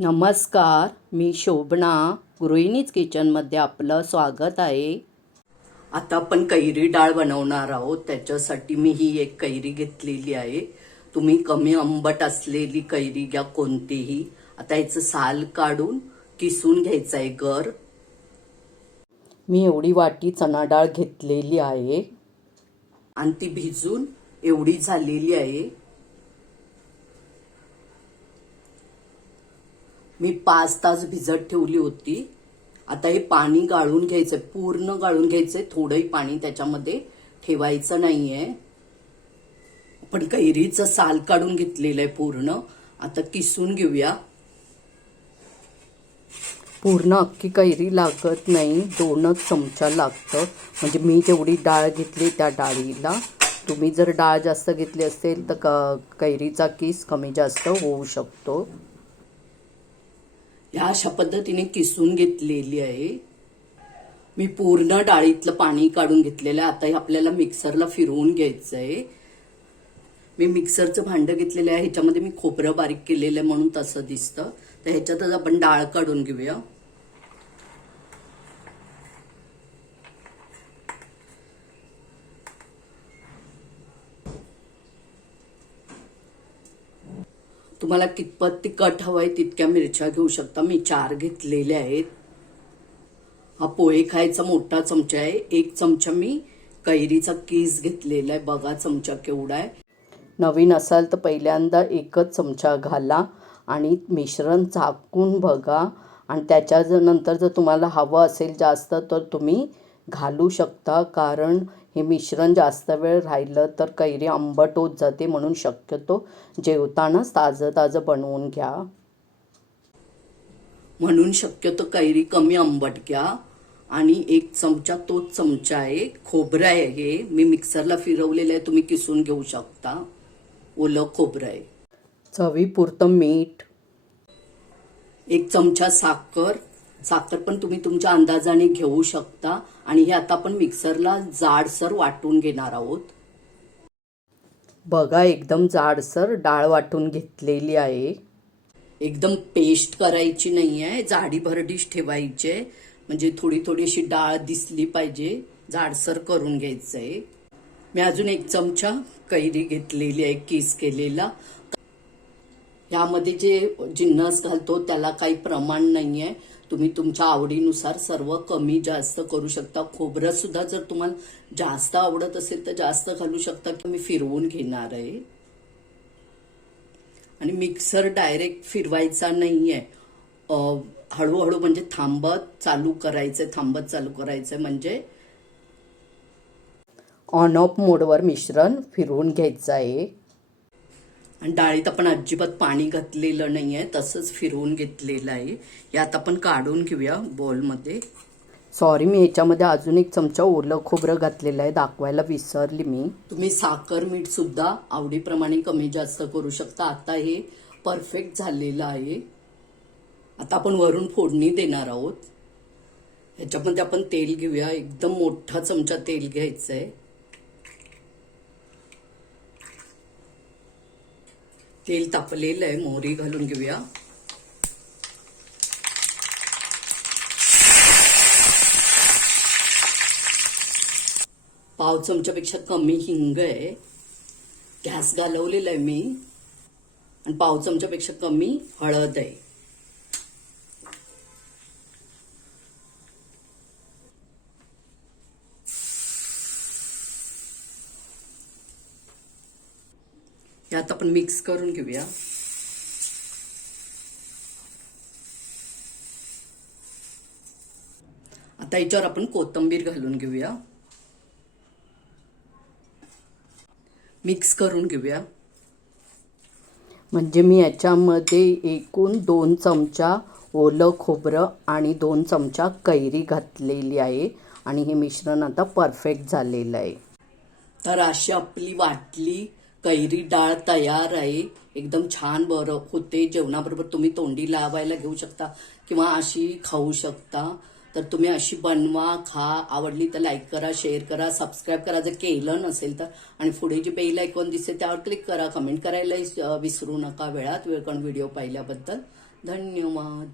नमस्कार मी शोभना. गृहिणीच किचनमध्ये आपलं स्वागत आहे. आता आपण कैरी डाळ बनवणार आहोत. त्याच्यासाठी मी ही एक कैरी घेतलेली आहे. तुम्ही कमी आंबट असलेली कैरी घ्या कोणतीही. आता याचं साल काढून किसून घ्यायचं आहे गर. मी एवढी वाटी चणा डाळ घेतलेली आहे. आणि ती भिजून एवढी झालेली आहे. मी पाच तास भिजत ठेवली होती. आता हे पाणी गाळून घ्यायचंय पूर्ण गाळून घ्यायचंय. थोडंही पाणी त्याच्यामध्ये ठेवायचं नाहीये. पण कैरीचं साल काढून घेतलेलं आहे पूर्ण. आता किसून घेऊया. पूर्ण अख्खी कैरी लागत नाही. दोनच चमचा लागतं. म्हणजे मी जेवढी डाळ घेतली त्या डाळीला. तुम्ही जर डाळ जास्त घेतली असेल तर क कैरीचा किस कमी जास्त होऊ शकतो. ह्या अशा पद्धतीने किसून घेतलेली आहे. मी पूर्ण डाळीतलं पाणी काढून घेतलेलं आहे. आता हे आपल्याला मिक्सरला फिरवून घ्यायचं आहे मी मिक्सरचं भांडं घेतलेलं आहे. ह्याच्यामध्ये मी खोबरं बारीक केलेलं आहे म्हणून तसं दिसतं. तर ह्याच्यातच आपण डाळ काढून घेऊया. तुम्हाला कितपत तिखट आहे तितक्या मिरच्या घेऊ शकता. मी चार घेतलेल्या आहेत. हा पोहे खायचा मोठा चमचा आहे. एक चमचा मी कैरीचा कीस घेतलेला आहे. बघा चमचा केवढा आहे. नवीन असाल तर पहिल्यांदा एकच चमचा घाला आणि मिश्रण झाकून बघा. आणि त्याच्या नंतर जर तुम्हाला हवं असेल जास्त तर तुम्ही घालू शकता कारण हे मिश्रण जास्त वेळ राहिलं तर कैरी आंबट होत जाते म्हणून शक्यतो जेवतानाच ताजं ताजं बनवून घ्या. म्हणून शक्यतो कैरी कमी आंबट घ्या. आणि एक चमचा तोच चमचा आहे खोबरं आहे हे. मी मिक्सरला फिरवलेलं आहे तुम्ही किसून घेऊ शकता. ओलं खोबरं आहे. चवीपुरतं मीठ. एक चमचा साखर. साखर पण तुम्ही तुमच्या अंदाजाने घेऊ शकता. आणि हे आता आपण मिक्सरला जाडसर वाटून घेणार आहोत. बघा एकदम जाडसर डाळ वाटून घेतलेली आहे. एकदम पेस्ट करायची नाही आहे. जाडी भरडीच ठेवायची आहे. म्हणजे थोडी थोडी अशी डाळ दिसली पाहिजे. जाडसर करून घ्यायचंय. मी अजून एक चमचा कैरी घेतलेली आहे किस केलेला. यामध्ये जे जिन्नस घालतो त्याला काही प्रमाण नाही आहे तुम्ही तुमच्या आवडीनुसार सर्व कमी जास्त करू शकता. खोबरं सुद्धा जर तुम्हाला जास्त आवडत असेल तर जास्त घालू शकता. की मी फिरवून घेणार आहे. आणि मिक्सर डायरेक्ट फिरवायचा नाही आहे हळूहळू म्हणजे थांबत चालू करायचं थांबत चालू करायचं म्हणजे ऑन ऑफ मोडवर मिश्रण फिरवून घ्यायचं आहे. आणि डाळीत आपण अजिबात पाणी घातलेलं नाही आहे तसंच फिरवून घेतलेलं आहे. यात आपण काढून घेऊया बोलमध्ये सॉरी मी याच्यामध्ये अजून एक चमचा ओलं खोबरं घातलेलं आहे दाखवायला विसरली मी. तुम्ही साखर मीठ सुद्धा आवडीप्रमाणे कमी जास्त करू शकता. आता हे परफेक्ट झालेलं आहे. आता आपण वरून फोडणी देणार आहोत. ह्याच्यामध्ये आपण तेल घेऊया. एकदम मोठा चमचा तेल घ्यायचं आहे तेल तापलेलं आहे मोहरी घालून घेऊया. पाव चमच्यापेक्षा कमी हिंग आहे. गॅस घालवलेला आहे मी. आणि पाव चमच्यापेक्षा कमी हळद आहे. यात आपण मिक्स करून घेऊया. आता याच्यावर आपण कोथिंबीर घालून घेऊया. मिक्स करून घेऊया. म्हणजे मी याच्यामध्ये एकूण दोन चमचा ओलं खोबरं आणि दोन चमचा कैरी घातलेली आहे. आणि हे मिश्रण आता परफेक्ट झालेलं आहे. तर अशी आपली वाटली कैरी डाळ तयार आहे. एकदम छान बरं होते. जेवणाबरोबर तुम्ही तोंडी लावायला घेऊ शकता किंवा अशी खाऊ शकता. तर तुम्ही अशी बनवा खा. आवडली तर लाईक करा शेअर करा सबस्क्राईब करा. जर केलं नसेल तर. आणि पुढे जी बेल आयकॉन दिसते त्यावर क्लिक करा. कमेंट करायला विसरू नका वेळात. वेळकण व्हिडिओ पाहिल्याबद्दल धन्यवाद.